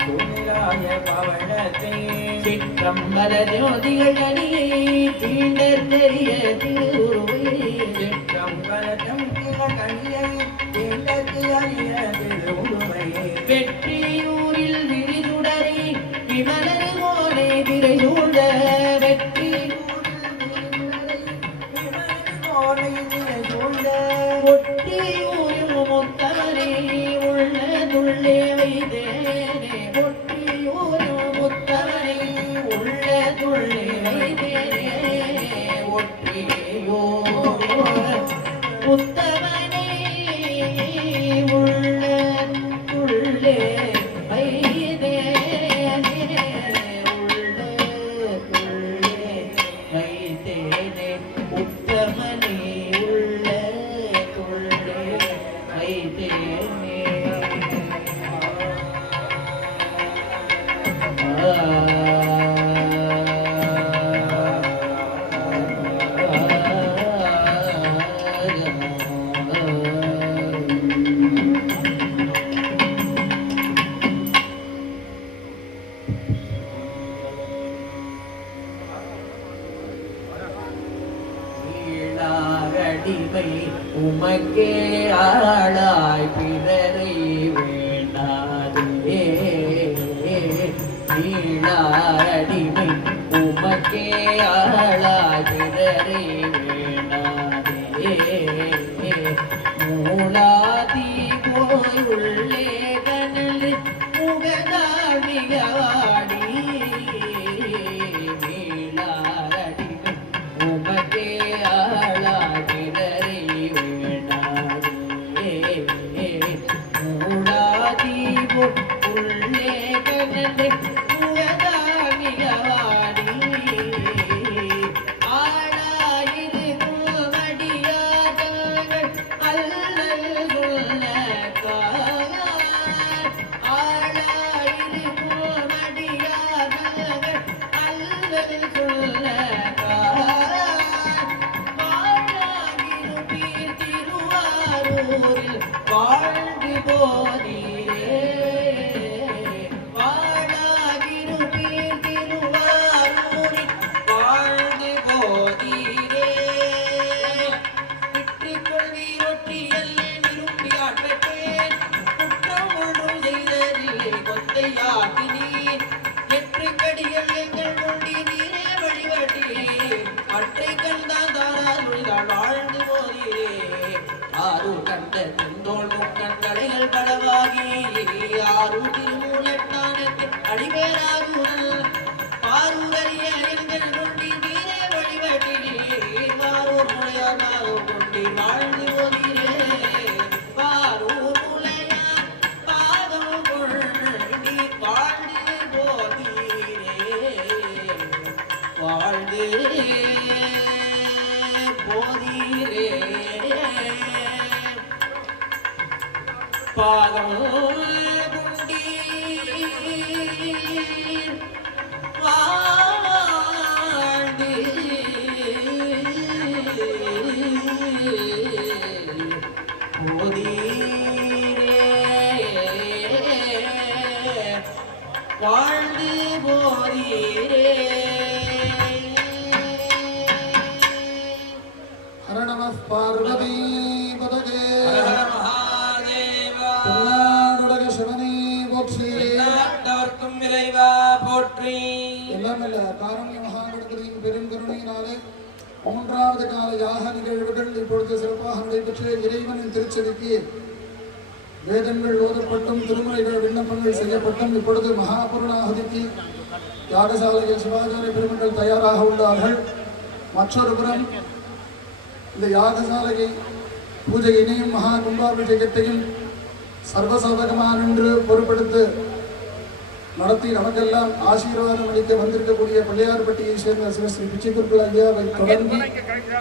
சூர்நிலாய பவளத்தை சிற்றம்பல ஜோதிகள் அணியை தீண்டர் தெரிய திருவுருவை சிற்றம்பலம் கணியை தீண்டர் அறிய திருவுருவை வெற்றியூரில் விரிதுடரை விமலர் கோலை திரை சூழ்ந்த உமக்கே ஆளாய் பிறரை வேண்டாதே நீளாடிமை உமக்கே ஆளாய் பிறரை வேண்டாதே மூலாதி போய் உள்ளே கனல் முகதாள் மிகவாடி நீளாடிமை உமக்கே ஆளாய் பிறரை உள்ளே கனல் முகதாமிகவாடி ஆளாயிரு மடியாதங்கள் அல்லல் சொல்லக்கார் ஆளாயிரு மடியாதங்கள் அல்லல் சொல்லக்கார் வாழாகிரு பீர் திருவாரூரில் வாழ்ந்து போதி வாழ்ந்து போதிரே ஆறு கண்ட தந்தோள் முக்கண்களைகள் படவாகி ஆறு திருமூலட்டானத்து அடிவேராகுதல் பாரூரறிய எங்கள் கொண்டி நீரே வழிபட்டிலே வாரூர் முளையார் கொண்டி வாழ்ந்து போதிரே பாரூர் முளையார் பாதம் கொண்டி வாழ்ந்து போதிரே வாழ்ந்து போதிரே பாதம் குண்டி வாழ்ந்து போதிரே வாழ்ந்து போதிரே பார்வதி பதகே சிவனே போற்றி இறைவா போற்றி. எல்லாம் இல்ல காரணிய மகாகணபதியின் பெருங்கருணையினாலே மூன்றாவது கால யாக நிகழ்வுகள் இப்பொழுது சிறப்பாக நடைபெற்று இறைவனின் திருச்செவிக்கு வேதங்கள் ஓதப்பட்டும் திருமுறைகள் விண்ணப்பங்கள் செய்யப்பட்டும் இப்பொழுது மகாபூர்ணாகுதிக்கு யாகசாலையில் சிவாச்சாரிய பெருமக்கள் தயாராக உள்ளார்கள். மற்றொரு புறம் இந்த யாகசாலையை பூஜையினையும் மகா கும்பாபிஷேகத்தையும் சர்வசாதகமாக நின்று பொறுப்பெடுத்து நடத்தி நமக்கெல்லாம் ஆசீர்வாதம் அளிக்க வந்திருக்கக்கூடிய பிள்ளையார்பட்டியை சேர்ந்த சிவஸ்ரீ பிச்சை குருக்கள் ஐயாவை தொடர்ந்து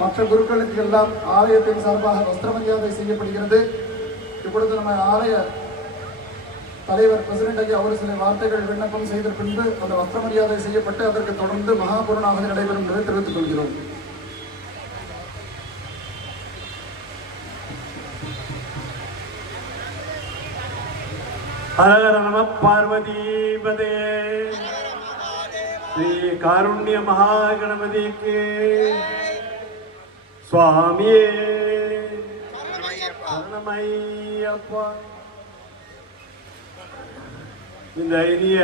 மற்ற குருக்களுக்கு எல்லாம் ஆலயத்தின் சார்பாக வஸ்திர மரியாதை செய்யப்படுகிறது. இப்பொழுது நம்ம ஆலய தலைவர் பிரசிடென்ட் ஐயா ஒரு சில வார்த்தைகள் விண்ணப்பம் செய்த பின்பு அந்த வஸ்திர மரியாதை செய்யப்பட்டு அதற்கு தொடர்ந்து மகாபூர்ணாகுதி நடைபெறும் என்பதை தெரிவித்துக் கொள்கிறோம். ஹரஹர நம பார்வதீபதே. ஸ்ரீ காருண்ய மகாகணபதிக்கு சுவாமியே சரணமையப்பா. இந்த இனிய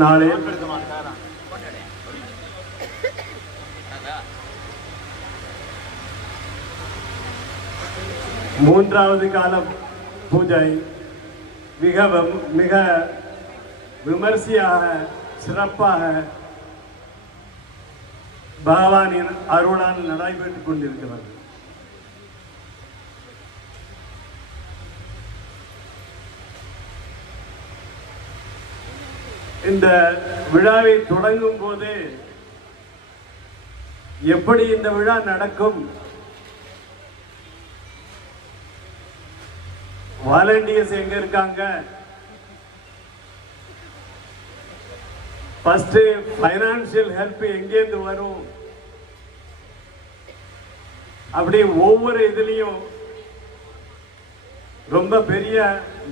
நாளில் மூன்றாவது காலம் பூஜை மிக விமர்சையாக சிறப்பாக பகவானின் அருளால் நடைபெற்றுக் கொண்டிருக்கிறது. இந்த விழாவை தொடங்கும் போது எப்படி இந்த விழா நடக்கும், வாலண்டியர்ஸ் எங்க இருக்காங்க, ஃபர்ஸ்ட் ஃபைனான்சியல் ஹெல்ப் எங்கேருந்து வரும், அப்படி ஒவ்வொரு இதுலயும் ரொம்ப பெரிய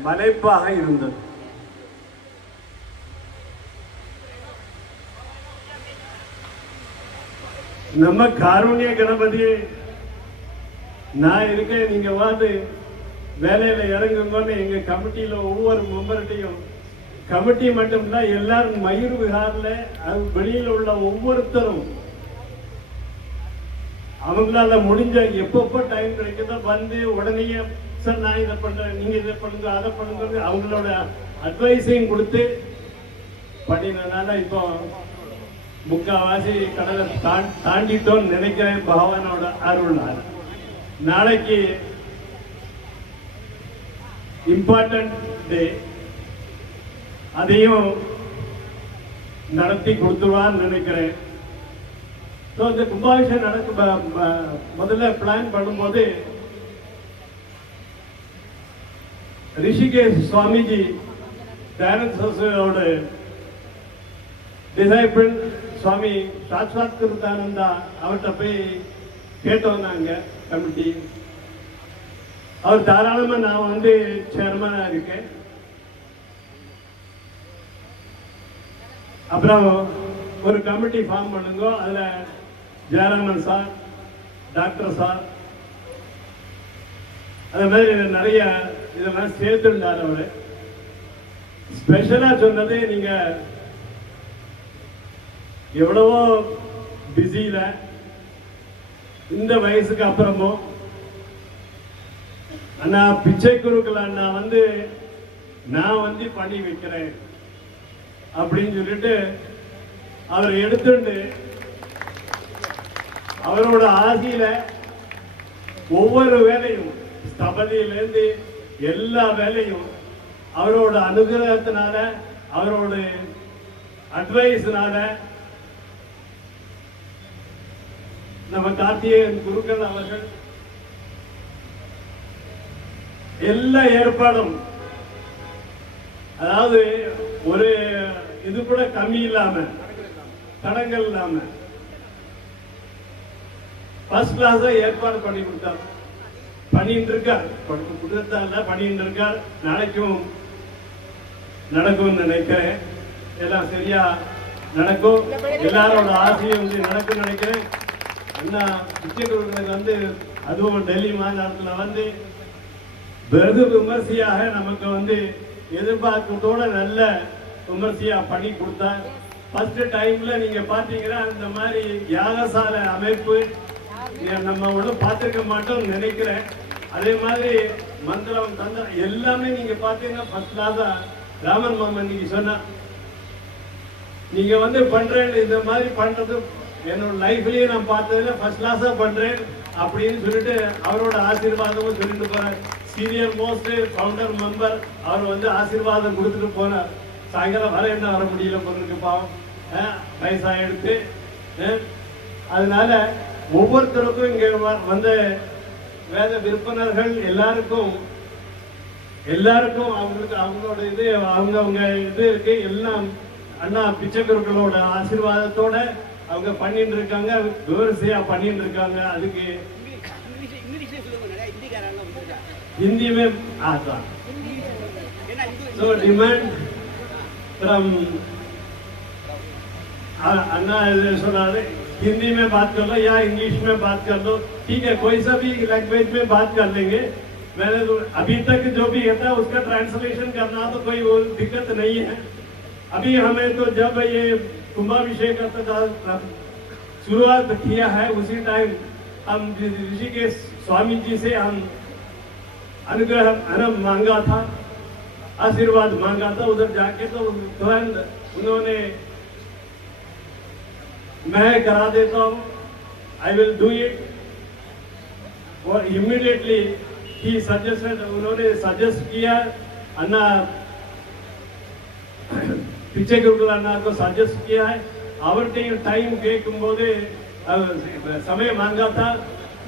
மலைப்பாக இருந்தது. நம்ம காருண்ய கணபதி நான் இருக்கேன், நீங்க வந்து வேலையில இறங்குங்கன்னு எங்க கமிட்டியில ஒவ்வொரு மெம்பர்கிட்டையும், கமிட்டி மட்டும் இல்ல எல்லாரும் மயூர் விஹார்ல வெளியில உள்ள ஒவ்வொருத்தரும் அவங்களால முடிஞ்ச எப்பப்போ டைம் கிடைக்குதோ வந்து உடனே சார் நான் இதை பண்றேன், நீங்க இதை பண்ணுங்க அதை பண்ணுங்க அவங்களோட அட்வைஸையும் கொடுத்து பண்ணினதுனால இப்போ முக்காவாசி கடலை தாண்டிட்டோன்னு நினைக்கிறேன். பகவானோட அருள்னால நாளைக்கு இம்பார்ட்டன்ட் டே, அதையும் நடத்தி கொடுத்துருவான்னு நினைக்கிறேன். இந்த கும்பாபிஷேகம் நடக்க முதல்ல பிளான் பண்ணும்போது ரிஷிகேஷ் சுவாமிஜி தயானந்த சரஸ்வதியோட டிசைபிள் சுவாமி சாட்சாத் கிருதானந்தா அவர்கிட்ட போய் கேட்டோம் நாங்க கமிட்டி. அவர் தாராளமா நான் வந்து சேர்மனா இருக்கேன். அப்புறம் ஒரு கமிட்டி ஃபார்ம் பண்ணுங்க, அதுல ஜெயராமன் சார், டாக்டர் சார், அது மாதிரி நிறைய இதெல்லாம் சேர்த்துட்டார். அவரு ஸ்பெஷலா சொன்னது, நீங்க எவ்வளவோ பிஸியில இந்த வயசுக்கு அப்புறமும் அண்ணா பிச்சை குருக்கள் அண்ணா வந்து நான் வந்து பண்ணி வைக்கிறேன் அப்படின்னு சொல்லிட்டு அவர் எடுத்துட்டு அவரோட ஆசையில ஒவ்வொரு வேலையும் ஸ்தபதியிலேருந்து எல்லா வேலையும் அவரோட அனுகிரகத்தினால அவரோட அட்வைஸ்னால நம்ம கார்த்திகேயன் குருக்கள் அவர்கள் எல்லா ஏற்பாடும், அதாவது ஒரு இது கூட கம்மி இல்லாம தடங்கள் இல்லாம ஃபர்ஸ்ட் கிளாஸா ஏற்பாடு பண்ணி கொடுத்தார். பண்ணிட்டு இருக்கார், பண்ணிட்டு இருக்கார். நாளைக்கும் நடக்கும் நினைக்கிறேன். எல்லாம் சரியா நடக்கும். எல்லாரோட ஆசையும் வந்து நடக்கும் நினைக்கிறேன். அண்ணா பிச்சைக்குருக்களுக்கு வந்து அதுவும் டெல்லி மாநிலத்துல வந்து வெகு விமர்சையாக நமக்கு வந்து எதிர்பார்க்கத்தோட நல்ல விமர்சையா பண்ணி கொடுத்தார். ஃபர்ஸ்ட் டைம்ல நீங்க பாத்தீங்கன்னா இந்த மாதிரி யாகசாலை அமைப்பு நம்ம ஒன்றும் பார்த்துருக்க மாட்டோம் நினைக்கிறேன். அதே மாதிரி மந்திரம் தந்திரம் எல்லாமே நீங்க பாத்தீங்கன்னா ஃபர்ஸ்ட் கிளாஸா ராமன் மாமன் நீங்க சொன்னா நீங்க வந்து பண்றேன்னு இந்த மாதிரி பண்றது என்னோட லைஃப்லயே நான் பார்த்ததுல ஃபர்ஸ்ட் கிளாஸா பண்றேன் அப்படின்னு சொல்லிட்டு அவரோட ஆசீர்வாதமும் சொல்லிட்டு போறார். சீனியர் மோஸ்ட் ஃபவுண்டர் மெம்பர் அவர் வந்து ஆசீர்வாதம் கொடுத்துட்டு போனார். சாயங்காலம் வர என்ன வர முடியல பொண்ணுக்கு பாவம் வயசா எடுத்து. அதனால ஒவ்வொருத்தருக்கும் இங்க வந்த வேத விற்பனர்கள் எல்லாருக்கும் அவங்களுக்கு அவங்களோட இது அவங்க இது இருக்கு எல்லாம் அண்ணா பிச்சைக்குருக்களோட ஆசீர்வாதத்தோட அவங்க பண்ணிட்டு இருக்காங்க, விவசாயா பண்ணிட்டு இருக்காங்க. அதுக்கு हिंदी में आता तो डिमांड फ्रॉम अन्ना सुनारे हिंदी में बात कर लो या इंग्लिश में बात कर लो, ठीक है, कोई सा भी लैंग्वेज में बात कर लेंगे. मैंने तो अभी तक जो भी होता है उसका ट्रांसलेशन करना तो कोई वो दिक्कत नहीं है. अभी हमें तो जब ये कुंभाभिषेक का शुरुआत किया है उसी टाइम हम ऋषिकेश स्वामी जी से हम अनुग्रह मांगा था, आशीर्वाद मांगा था. उधर जाके तो तुरंत उन्होंने मैं करा देता हूँ, आई विल डू इट. और इमीडिएटली ही सजेस्टेड, उन्होंने सजेस्ट किया अन्ना पीछे गुरुकुल अन्ना को सजेस्ट किया है. आवरते टाइम के समय मांगा था,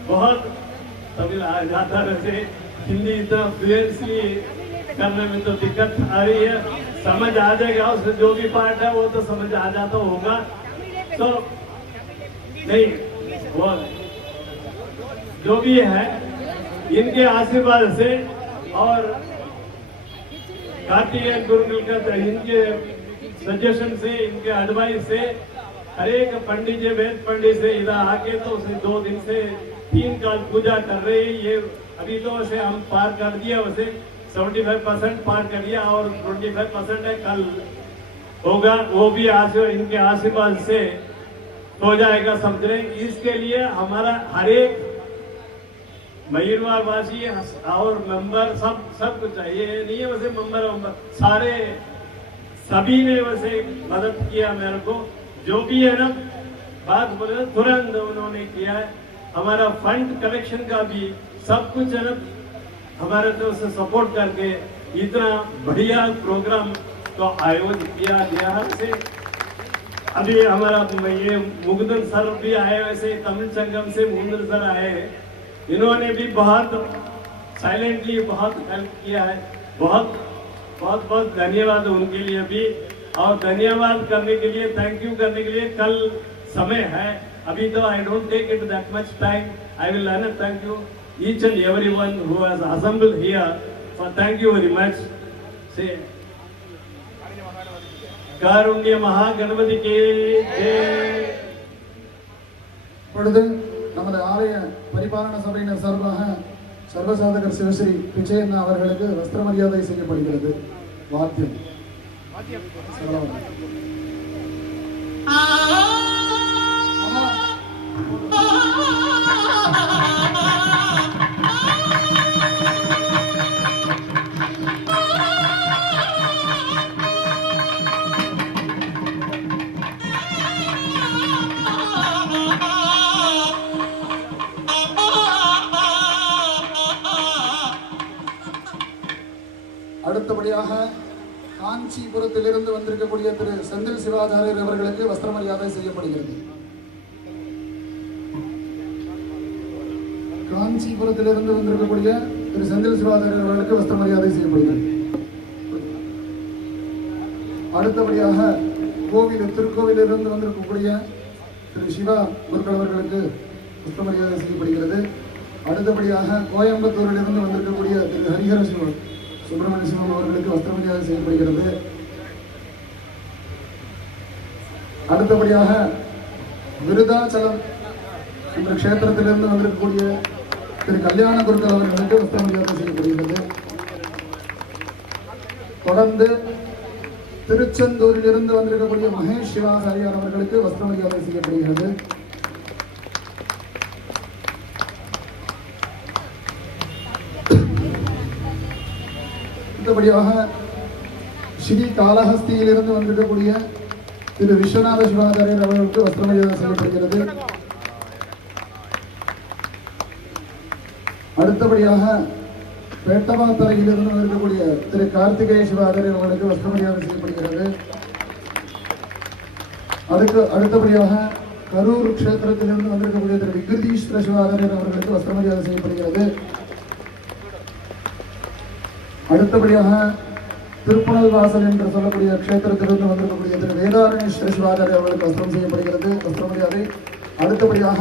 बहुत तमिल आ जाता वैसे हिंदी इतना फ्लुएंटली करने में तो दिक्कत आ रही है. समझ आ जाएगा, उसमें जो भी पार्ट है वो तो समझ आ जाता होगा. तो नहीं वो जो भी है इनके आशीर्वाद से और कार्तिकेय गुरुकुल का इनके सजेशन से, इनके एडवाइस से हर एक पंडित जी वेद पंडित से इधर आके तो उसे 2 दिन से 3 काल पूजा कर रहे हैं. ये अभी तो वैसे हम पार कर दिया, वैसे 75% पार कर दिया और 25% है कल होगा. वो भी इनके आशीर्वाद से हो जाएगा समझ रहे. इसके लिए हमारा हर एक मयूरवार वासी और मेंबर सब कुछ चाहिए. नहीं है वैसे मेंबर सारे सभी ने वैसे मदद किया मेरे को. जो भी है ना बात बोले तुरंत उन्होंने किया है. हमारा फंड कलेक्शन का भी सब कुछ है ना हमारे तरफ से सपोर्ट करके इतना बढ़िया प्रोग्राम को आयोजित किया गया है. से अभी हमारा ये मुगदन सर भी आए, वैसे तमिल संगम से मुगदन सर आए. इन्होंने भी बहुत साइलेंटली बहुत हेल्प किया है. बहुत बहुत बहुत धन्यवाद उनके लिए भी. और धन्यवाद करने के लिए, थैंक यू करने के लिए कल समय है. अभी तो I don't take it that much time. I will thank you each and everyone who has assembled here. So thank you very much. Say कारुण्य महागणपति के जय. பொழுது நமது ஆலய பரிபாலன சபையினர் சார்பாக சர்வசாதகர் சிவஸ்ரீ பிச்சையண்ணா அவர்களுக்கு வஸ்திர மரியாதை செய்யப்படுகிறது. வாத்தியம் அடுத்தபடியாக காஞ்சிபுரத்திலிருந்து வந்திருக்கக்கூடிய திரு செந்தில் சிவாச்சாரியர் அவர்களுக்கு வஸ்திர மரியாதை செய்யப்படுகிறது. காஞ்சிபுரத்திலிருந்து வந்திருக்கக்கூடிய திரு செந்தில் சிவாச்சாரியர் அவர்களுக்கு வஸ்திர மரியாதை செய்யப்படுகிறது. அடுத்தபடியாக திருக்கோவிலிருந்து வந்திருக்கக்கூடிய திரு சிவா குருக்கள் அவர்களுக்கு வஸ்திர மரியாதை செய்யப்படுகிறது. அடுத்தபடியாக கோயம்புத்தூரிலிருந்து வந்திருக்கக்கூடிய திரு ஹரிஹர சுப்பிரமணிய சிவம் அவர்களுக்கு வஸ்திர மரியாதை செய்யப்படுகிறது. அடுத்தபடியாக விருதாச்சலம் என்ற கஷேத்திரத்திலிருந்து வந்திருக்கக்கூடிய திரு கல்யாண குருக்கள் அவர்களுக்கு வஸ்திர மரியாதை செய்யப்படுகிறது. தொடர்ந்து திருச்செந்தூரிலிருந்து வந்திருக்கக்கூடிய மகேஷ் சிவாச்சாரியார் அவர்களுக்கு வஸ்திர மரியாதை செய்யப்படுகிறது. அடுத்தபடியாக ஸ்ரீ காளஹஸ்தியிலிருந்து வந்திருக்கக்கூடிய திரு விஸ்வநாத சிவாச்சாரியர் அவர்களுக்கு வஸ்திரமரியாதை செய்யப்படுகிறது. அடுத்தபடியாக பேட்டபாத்தரையிலிருந்து வந்திருக்கக்கூடிய திரு கார்த்திகேய சிவாச்சாரியர் அவர்களுக்கு வஸ்திரமரியாதை செய்யப்படுகிறது. அடுத்தபடியாக கரூர் கஷேத்திரத்திலிருந்து வந்திருக்கக்கூடிய திரு விகிருதீஸ்வர சிவாச்சாரியர் அவர்களுக்கு வஸ்திரமரியாதை செய்யப்படுகிறது. அடுத்தபடியாக திருப்புணல் வாசல் என்று சொல்லக்கூடிய கஷேத்திரத்திலிருந்து வந்திருக்கக்கூடிய திரு வேதாரணேஸ்வர சிவாச்சாரியர் அவர்களுக்கு வஸ்திரம் செய்யப்படுகிறது, வஸ்திரமரியாதை. அடுத்தபடியாக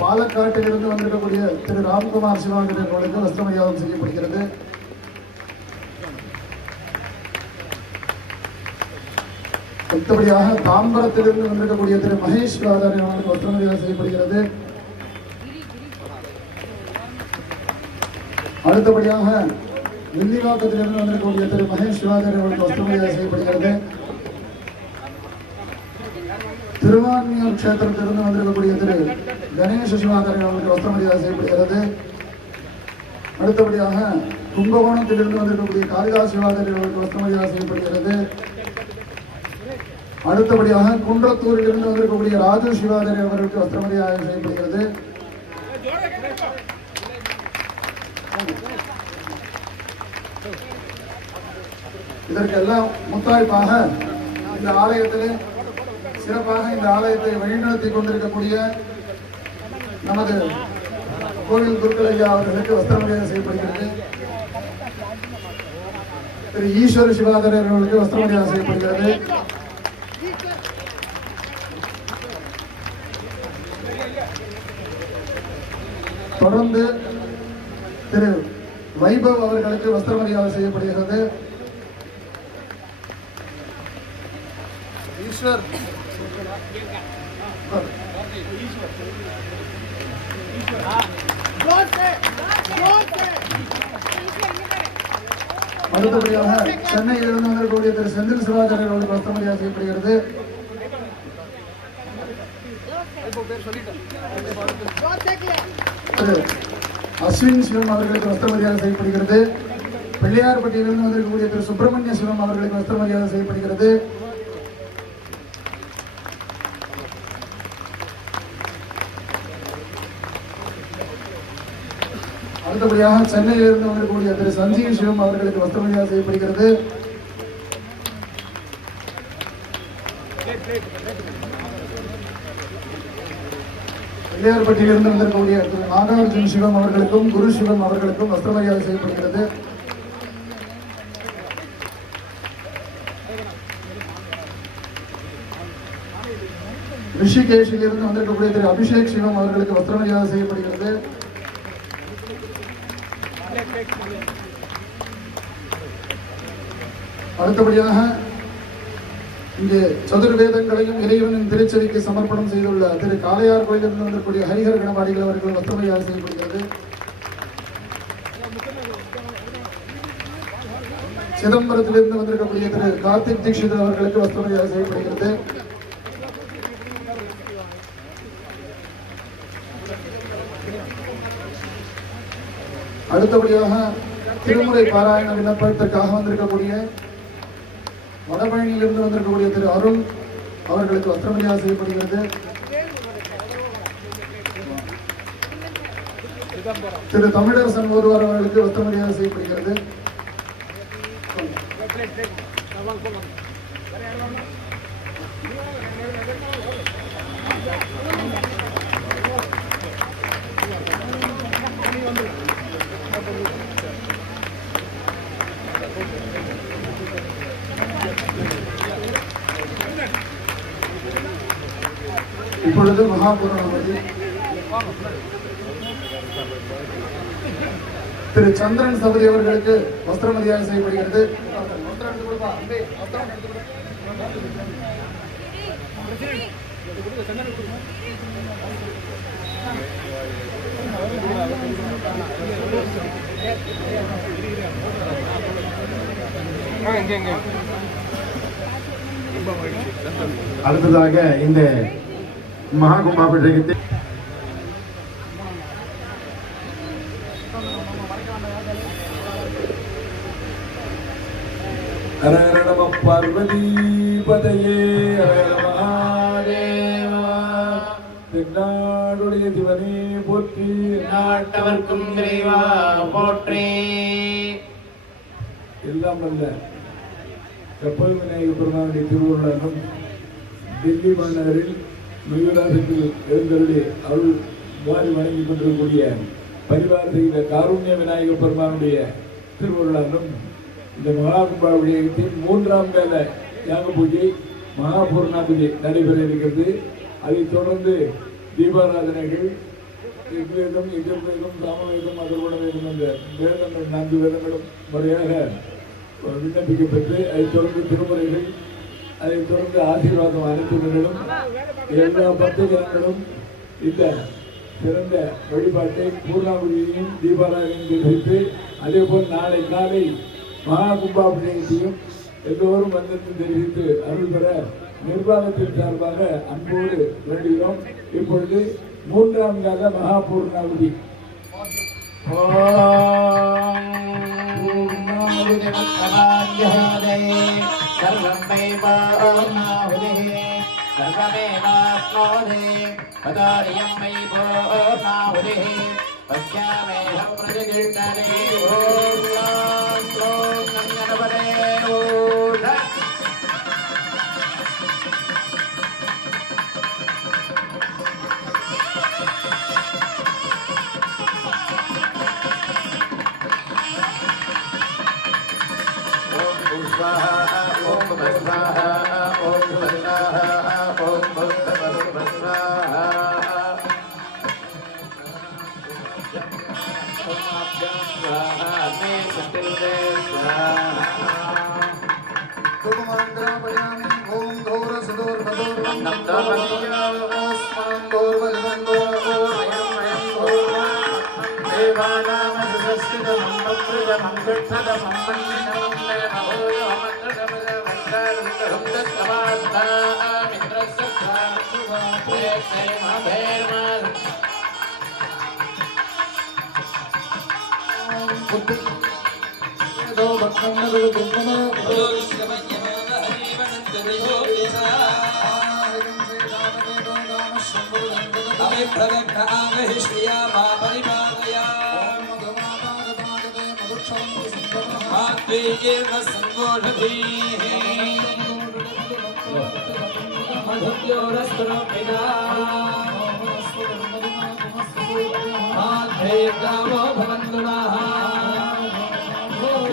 பாலக்காட்டிலிருந்து வந்திருக்கக்கூடிய திரு ராம்குமார் சிவாச்சாரியர் அவர்களுக்கு வஸ்திரமரியாதம் செய்யப்படுகிறது. அடுத்தபடியாக தாம்பரத்திலிருந்து வந்திருக்கக்கூடிய திரு மகேஷ் சிவாச்சாரியர் அவர்களுக்கு வஸ்திரமரியாதை செய்யப்படுகிறது. அடுத்தபடியாக வில்லிவாக்கத்திலிருந்து வந்திருக்கக்கூடிய திரு மகேஷ் சிவாச்சாரியர் அவர்களுக்கு வஸ்திரமரியாதை செய்யப்படுகிறது. திருவான்மியூர் கஷேத்திரத்திலிருந்து வந்திருக்கக்கூடிய திரு கணேச சிவாச்சாரியர் அவர்களுக்கு வஸ்திரமரியாதை செய்யப்படுகிறது. அடுத்தபடியாக கும்பகோணத்திலிருந்து வந்திருக்கக்கூடிய காளிதாஸ் சிவாச்சாரியர் அவர்களுக்கு வஸ்திரமரியாதை செய்யப்படுகிறது. அடுத்தபடியாக குன்றத்தூரிலிருந்து வந்திருக்கக்கூடிய ராஜு சிவாச்சாரியர் அவர்களுக்கு வஸ்திரமரியாதை செய்யப்படுகிறது. இதற்கெல்லாம் முத்தாய்ப்பாக இந்த ஆலயத்தில் சிறப்பாக இந்த ஆலயத்தை வழிநடத்தி கொண்டிருக்கக்கூடிய நமது கோவில் குருக்கள் ஐயா அவர்களுக்கு வஸ்திரமரியாதை செய்யப்படுகிறது. திரு ஈஸ்வர சிவாச்சாரியர் அவர்களுக்கு வஸ்திரமரியாதை செய்யப்படுகிறது. தொடர்ந்து திரு வைபவ் அவர்களுக்கு வஸ்திரமரியாதை செய்யப்படுகிறது. ஈஸ்வர் அடுத்தபடியாக சென்னையிலிருந்து வந்திருக்கக்கூடிய திரு செந்தில் சிவாச்சாரியர் அவர்களுக்கு வஸ்திரமரியாதை செய்யப்படுகிறது. திரு அஸ்வின் சிவம் அவர்களுக்கு வஸ்திரமரியாதை செய்யப்படுகிறது. பிள்ளையார்பட்டியிலிருந்து வந்திருக்கக்கூடிய திரு சுப்பிரமணிய சிவம் அவர்களுக்கு வஸ்திரமரியாதை செய்யப்படுகிறது. அடுத்தபடியாக சென்னையிலிருந்து வந்திருக்கக்கூடிய திரு சஞ்சீவ் சிவம் அவர்களுக்கு வஸ்திரமரியாதை செய்யப்படுகிறது. பிள்ளையார்பட்டியிலிருந்து வந்திருக்கக்கூடிய திரு நாகார்ஜுன் சிவம் அவர்களுக்கும் குரு சிவம் அவர்களுக்கும் வஸ்திரமரியாதை செய்யப்படுகிறது. ரிஷிகேஷிலிருந்து வந்திருக்கக்கூடிய திரு அபிஷேக் சிவம் அவர்களுக்கு வஸ்திரமரியாதை செய்யப்படுகிறது. அடுத்தபடியாக இங்கே சதுர்வேதங்களையும் இறைவனின் திருச்செவிக்கு சமர்ப்பணம் செய்துள்ள திரு காளையார் கோயிலிருந்து வந்திருக்கக்கூடிய ஹரிஹர கணபாடிகள் அவர்கள் வஸ்திரமரியாதை செய்யப்படுகிறது. சிதம்பரத்திலிருந்து வந்திருக்கக்கூடிய திரு கார்த்திக் தீட்சிதர் அவர்களுக்கு வஸ்திரமரியாதை செய்யப்படுகிறது. அடுத்தபடியாக திருமுறை பாராயண விண்ணப்பத்திற்காக வந்திருக்கக்கூடிய வடபழனியிலிருந்து வந்திருக்கக்கூடிய திரு அருண் அவர்களுக்கு வஸ்திரமரியாதை செய்யப்படுகிறது. திரு தமிழரசன் ஒருவர் அவர்களுக்கு வஸ்திரமரியாதை செய்யப்படுகிறது. இப்பொழுது மகாபூர்ணமதி திரு சந்திரன் சபதி அவர்களுக்கு வஸ்திரமரியாதை செய்யப்படுகிறது. அடுத்ததாக இந்த மகா கும்பாபிஷேகத்தை ஹர ஹர நம பார்வதிபதையே ஹர ஹர மகாதேவா. தென்னாடுடைய சிவனே போற்றி, நாட்டவர்க்கும் இறைவா போற்றி. எல்லாம் வல்ல கப்பல் விநாயக பெருமானுடைய திருவுருளாலும் டெல்லி மாநகரில் மயூராசத்தில் எழுந்தருளி அருள் வாரி வழங்கி கொண்டிருக்கக்கூடிய பரிவார செய்த காருண்ய விநாயக பெருமானுடைய திருவுருளாலும் இந்த மகாகும்பா விஜயத்தின் 3ஆம் கால யாக பூஜை மகாபூர்ணா பூஜை நடைபெற இருக்கிறது. அதைத் தொடர்ந்து தீபாராதனைகள் ரிக்வேதம், எதிர்வேதம், சாமவேதம், அதர்வண வேதம் என்ற வேதங்கள் 4 வேதங்களும் முறையாக விண்ணப்பிக்கப்பட்டு அதைத் தொடர்ந்து திருமுறைகள், அதைத் தொடர்ந்து ஆசீர்வாதம் அனைத்துகளிலும் எல்லா 10 ஜனங்களும் இந்த சிறந்த வழிபாட்டை பூர்ணாபுரியையும் தீபாராதனையும் தெரிவித்து, அதே போல் நாளை காலை மகா கும்பாபிஷேகத்தையும் எல்லோரும் வந்திருந்து தெரிவித்து அருள் பெற நிர்வாகத்தின் சார்பாக அன்போடு வேண்டுகிறோம். இப்பொழுது 3ஆம் கால மகா பூர்ணாவதி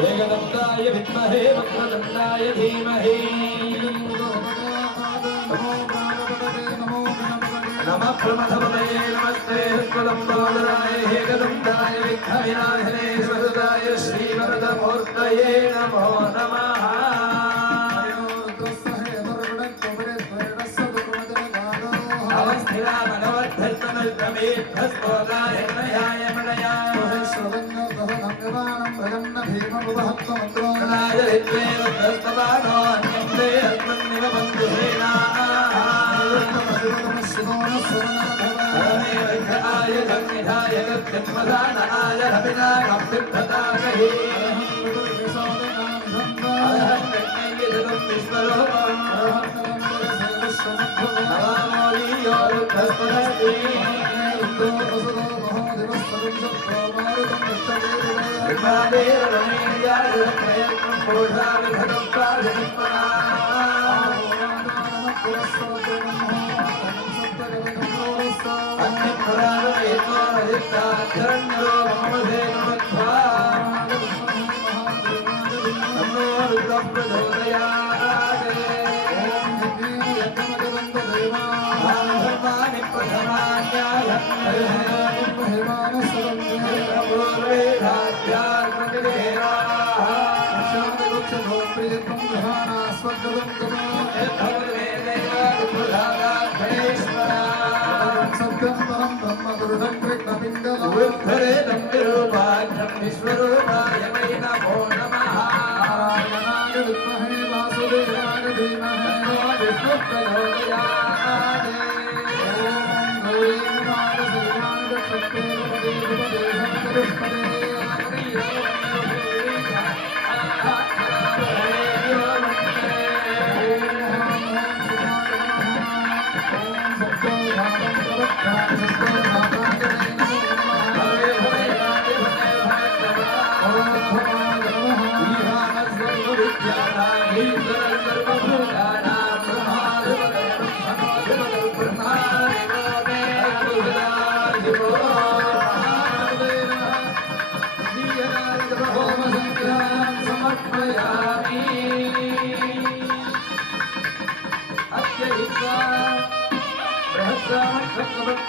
एकदन्ताय विद्महे वक्रतुण्डाय धीमहि नमः प्रमथपतये नमस्ते कुलम्बोदराय एकदन्ताय विघ्नविनाशने स्वसुताय श्रीवरदमूर्तये नमो नमः अवस्थिरा भगवद्धर्तनल्कमेद्धस्तोदाय नयाय मनया विश्वरूपाय वै नमो नमः नारायणाय विद्महे वासुदेवाय धीमहि विष्णुप्रचोदयात् ॐ गौरी नारसिंहाय दक्षिणेन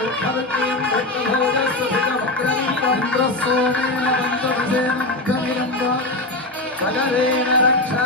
दुःखवत्यं भक्तभोजस्वभिगमग्रमीरं इन्द्रसोमेन पञ्चदशेन मुग्धमिदं वा कलरेण रक्षा